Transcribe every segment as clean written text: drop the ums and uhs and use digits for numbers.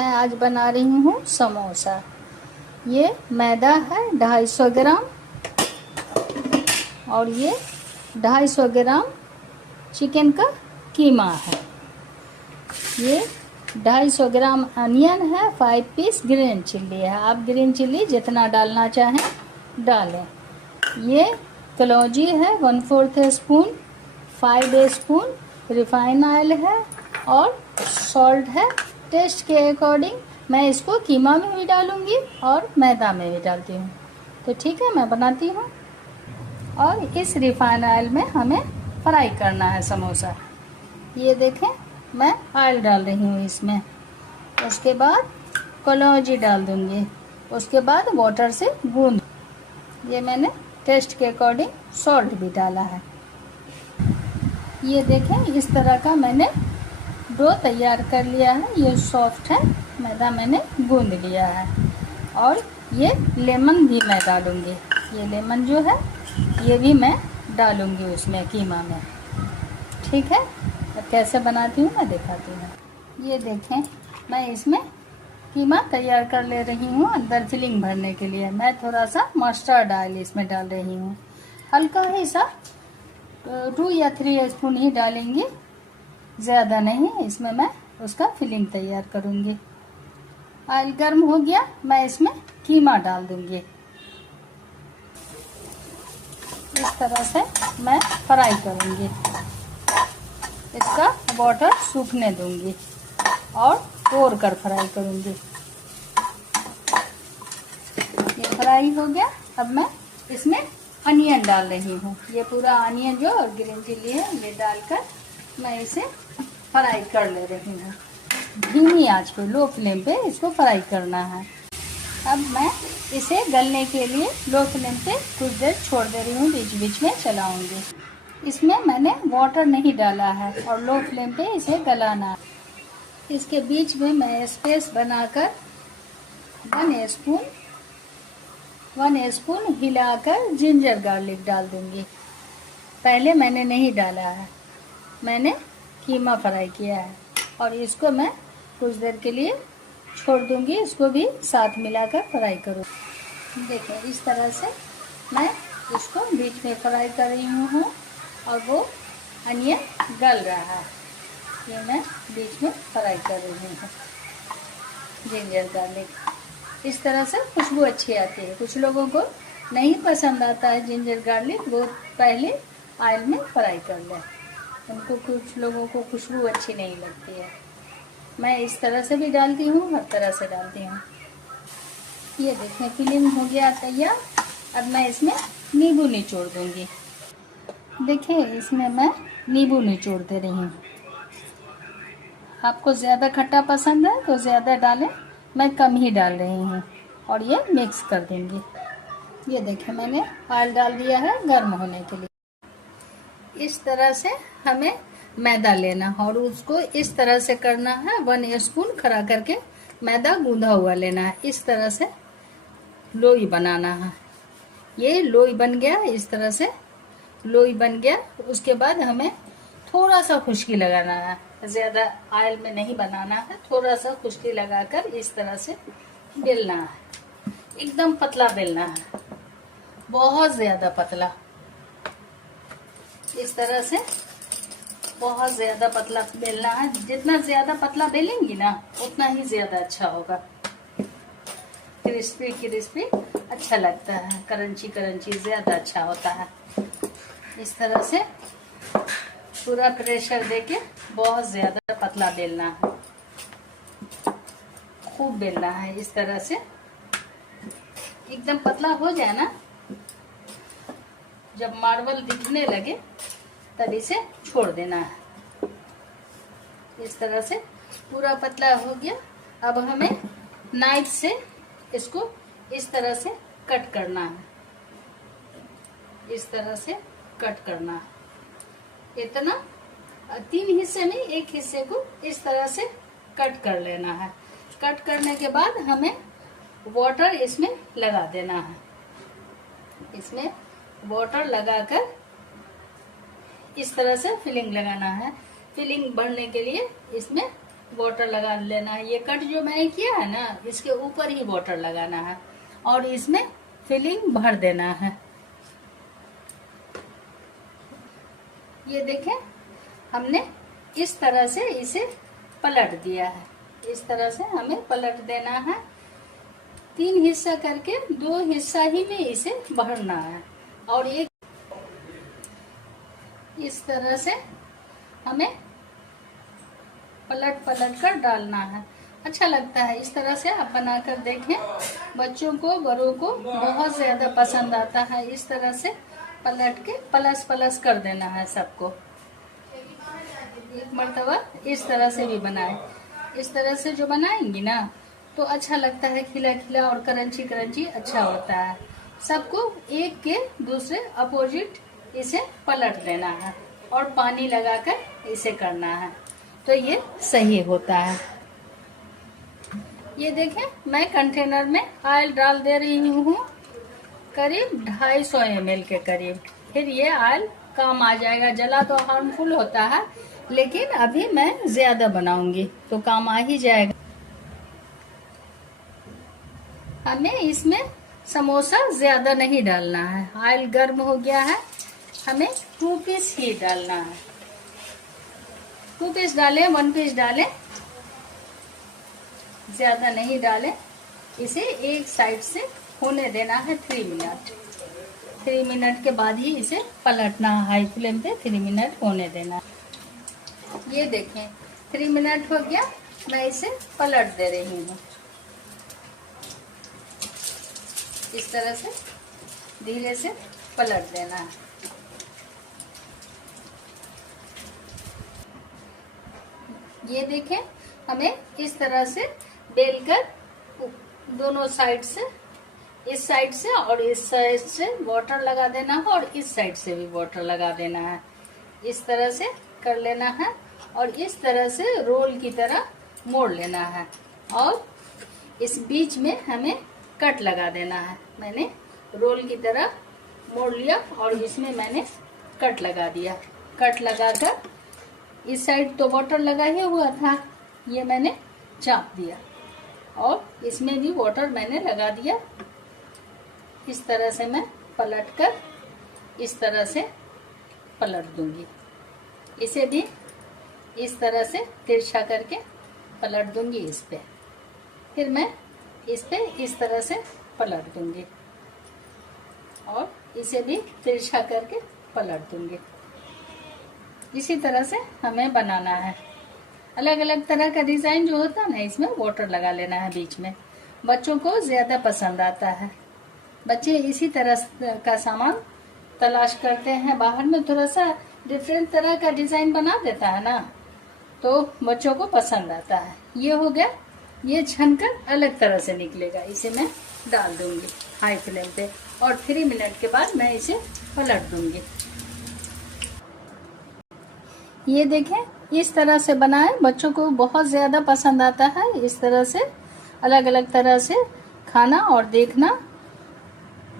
मैं आज बना रही हूँ समोसा। ये मैदा है 250 ग्राम और ये 250 ग्राम चिकन का कीमा है। ये 250 ग्राम अनियन है, 5 पीस ग्रीन चिल्ली है। आप ग्रीन चिल्ली जितना डालना चाहें डालें। ये कलौंजी है 1/4 स्पून, 5 स्पून रिफाइन ऑयल है और सॉल्ट है टेस्ट के अकॉर्डिंग। मैं इसको कीमा में भी डालूंगी और मैदा में भी डालती हूँ। तो ठीक है, मैं बनाती हूँ। और इस रिफाइन ऑयल में हमें फ्राई करना है समोसा। ये देखें, मैं ऑयल डाल रही हूँ इसमें। उसके बाद कलौंजी डाल दूँगी। उसके बाद वाटर से गूंद। ये मैंने टेस्ट के अकॉर्डिंग सॉल्ट भी डाला है। ये देखें, इस तरह का मैंने डो तैयार कर लिया है। ये सॉफ्ट है, मैदा मैंने गूंद लिया है। और ये लेमन भी मैं डालूँगी। ये लेमन जो है ये भी मैं डालूँगी उसमें कीमा में। ठीक है, अब कैसे बनाती हूँ मैं दिखाती हूँ। ये देखें, मैं इसमें कीमा तैयार कर ले रही हूँ अंदर फिलिंग भरने के लिए। मैं थोड़ा सा मस्टर्ड ऑयल इसमें डाल रही हूँ, हल्का ही सा 2 या 3 स्पून ही डालेंगे, ज़्यादा नहीं। इसमें मैं उसका फिलिंग तैयार करूँगी। ऑयल गर्म हो गया, मैं इसमें कीमा डाल दूँगी। इस तरह से मैं फ्राई करूँगी। इसका वाटर सूखने दूँगी और तोड़ कर फ्राई करूँगी। ये फ्राई हो गया। अब मैं इसमें अनियन डाल रही हूँ। ये पूरा अनियन जो और ग्रीन चिल्ली है ये डालकर मैं इसे फ्राई कर ले रही हूँ। धीमी आंच पे, लो फ्लेम पे इसको फ्राई करना है। अब मैं इसे गलने के लिए लो फ्लेम पे कुछ देर छोड़ दे रही हूँ, बीच बीच में चलाऊंगी। इसमें मैंने वाटर नहीं डाला है और लो फ्लेम पे इसे गलाना है। इसके बीच में मैं स्पेस बनाकर 1 स्पून हिलाकर जिंजर गार्लिक डाल दूंगी। पहले मैंने नहीं डाला है, मैंने कीमा फ्राई किया है। और इसको मैं कुछ देर के लिए छोड़ दूंगी। इसको भी साथ मिलाकर फ्राई करूँ। देखिए, इस तरह से मैं इसको बीच में फ्राई कर रही हूँ और वो अनियन गल रहा है। ये मैं बीच में फ्राई कर रही हूँ जिंजर गार्लिक। इस तरह से खुशबू अच्छी आती है। कुछ लोगों को नहीं पसंद आता है जिंजर गार्लिक, वो पहले ऑयल में फ्राई कर लें। उनको, कुछ लोगों को खुशबू अच्छी नहीं लगती है। मैं इस तरह से भी डालती हूँ, हर तरह से डालती हूँ। ये देखें, फिलिंग हो गया तैयार। अब मैं इसमें नींबू निचोड़ दूँगी। देखिए, इसमें मैं नींबू निचोड़ दे रही हूँ। आपको ज़्यादा खट्टा पसंद है तो ज़्यादा डालें, मैं कम ही डाल रही हूँ। और ये मिक्स कर दूँगी। ये देखें, मैंने ऑयल डाल दिया है गर्म होने के लिए। इस तरह से हमें मैदा लेना और उसको इस तरह से करना है। 1 स्पून खड़ा करके मैदा गूंधा हुआ लेना है। इस तरह से लोई बनाना है। ये लोई बन गया, इस तरह से लोई बन गया। उसके बाद हमें थोड़ा सा खुश्की लगाना है, ज़्यादा ऑयल में नहीं बनाना है। थोड़ा सा खुश्की लगाकर इस तरह से बेलना है। एकदम पतला बेलना है, बहुत ज़्यादा पतला। इस तरह से बहुत ज़्यादा पतला बेलना है। जितना ज़्यादा पतला बेलेंगी ना उतना ही ज़्यादा अच्छा होगा। क्रिस्पी क्रिस्पी अच्छा लगता है, करंची करंची ज़्यादा अच्छा होता है। इस तरह से पूरा प्रेशर देके बहुत ज़्यादा पतला बेलना है, खूब बेलना है। इस तरह से एकदम पतला हो जाए ना, जब मार्बल दिखने लगे तब इसे छोड़ देना है। इस तरह से पूरा पतला हो गया। अब हमें नाइफ से इसको इस तरह से कट करना है। इस तरह से कट करना है। इतना 3 हिस्से में 1 हिस्से को इस तरह से कट कर लेना है। कट करने के बाद हमें वाटर इसमें लगा देना है। इसमें वाटर लगाकर इस तरह से फिलिंग लगाना है। फिलिंग भरने के लिए इसमें वाटर लगा लेना है। ये कट जो मैंने किया है ना, इसके ऊपर ही वाटर लगाना है और इसमें फिलिंग भर देना है। ये देखें, हमने इस तरह से इसे पलट दिया है। इस तरह से हमें पलट देना है। 3 हिस्सा करके 2 हिस्सा ही में इसे भरना है और एक इस तरह से हमें पलट पलट कर डालना है। अच्छा लगता है। इस तरह से आप बनाकर देखें, बच्चों को बड़ों को बहुत ज्यादा पसंद आता है। इस तरह से पलट के प्लस प्लस कर देना है सबको। एक मर्तबा इस तरह से भी बनाए। इस तरह से जो बनाएंगी ना तो अच्छा लगता है, खिला खिला और क्रंची क्रंची अच्छा होता है। सबको एक के दूसरे अपोजिट इसे पलट देना है और पानी लगाकर इसे करना है, तो ये सही होता है। ये देखें, मैं कंटेनर में ऑयल डाल दे रही हूँ, करीब 250 ml के करीब। फिर ये ऑयल काम आ जाएगा। जला तो हार्मफुल होता है, लेकिन अभी मैं ज्यादा बनाऊंगी तो काम आ ही जाएगा। हमें इसमें समोसा ज्यादा नहीं डालना है। ऑयल गर्म हो गया है, हमें 2 पीस ही डालना है। 2 पीस डालें, 1 पीस डालें, ज्यादा नहीं डालें। इसे एक साइड से होने देना है 3 मिनट। 3 मिनट के बाद ही इसे पलटना है। हाई फ्लेम पे 3 मिनट होने देना। ये देखें, 3 मिनट हो गया। मैं इसे पलट दे रही हूँ। इस तरह से धीरे से पलट देना है। ये देखें, हमें इस तरह से बेलकर दोनों साइड से, इस साइड से और इस साइड से वाटर लगा देना है और इस साइड से भी वाटर लगा देना है। इस तरह से कर लेना है और इस तरह से रोल की तरह मोड़ लेना है और इस बीच में हमें कट लगा देना है। मैंने रोल की तरह मोड़ लिया और इसमें मैंने कट लगा दिया। कट लगाकर इस साइड तो वाटर लगा ही हुआ था, ये मैंने चाप दिया और इसमें भी वाटर मैंने लगा दिया। इस तरह से मैं पलट कर इस तरह से पलट दूंगी। इसे भी इस तरह से तिरछा करके पलट दूंगी इस पे। फिर मैं इस पे इस तरह से पलट दूंगी और इसे भी तिरछा करके पलट दूंगी। इसी तरह से हमें बनाना है। अलग अलग तरह का डिजाइन जो होता है ना, इसमें वाटर लगा लेना है बीच में। बच्चों को ज्यादा पसंद आता है। बच्चे इसी तरह का सामान तलाश करते हैं। बाहर में थोड़ा सा डिफरेंट तरह का डिजाइन बना देता है ना, तो बच्चों को पसंद आता है। ये हो गया। ये छनकर अलग तरह से निकलेगा। इसे मैं डाल दूंगी हाई फ्लेम पे और 3 मिनट के बाद मैं इसे पलट दूंगी। ये देखें, इस तरह से बनाएं, बच्चों को बहुत ज्यादा पसंद आता है। इस तरह से अलग अलग तरह से खाना और देखना।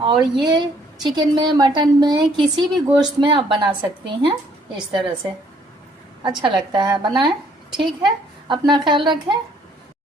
और ये चिकन में, मटन में, किसी भी गोश्त में आप बना सकती हैं। इस तरह से अच्छा लगता है। बनाएं। ठीक है, अपना ख्याल रखें।